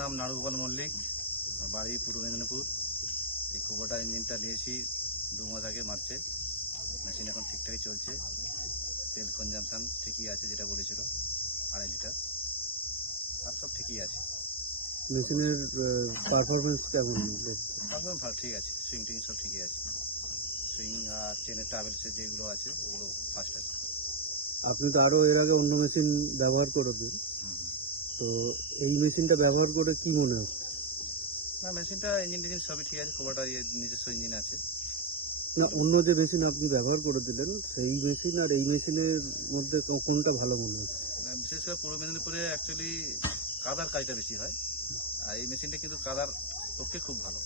নাম নারুগোপাল মল্লিক, বাড়ি পূর্ব মেদিনীপুর। এই কুবোটা ইঞ্জিনটা নিয়েছি 2 মাস আগে মার্চে। মেশিন এখন ঠিকঠাকই চলছে, তেল কনজাম্পশন ঠিকই আছে, যেটা বলেছিল 2.5 লিটার, আর সব ঠিকই আছে। মেশিনের পারফরমেন্স কেমন? পারফরমেন্স ভালো, ঠিক আছে, সুইং টিং সব ঠিকই আছে। সুইং আর চেনের ট্রাভেলসের যেগুলো আছে ওগুলো ফাস্ট আছে। আপনি তো আরও এর আগে অন্য মেশিন ব্যবহার করেছেন, তো এই মেশিনটা ব্যবহার করে কি মনে হচ্ছে? না, মেশিনটা ইঞ্জিন টিঞ্জিন সবই ঠিক আছে, কুবোটা নিজস্ব ইঞ্জিন আছে। না, অন্য যে মেশিন আপনি ব্যবহার করে দিলেন সেই মেশিন আর এই মেশিনের মধ্যে কোনটা ভালো মনে হচ্ছে? বিশেষ করে পূর্ব মেদিনীপুরে অ্যাকচুয়ালি কাদার কাজটা বেশি হয়, আর এই মেশিনটা কিন্তু কাদার পক্ষে খুব ভালো।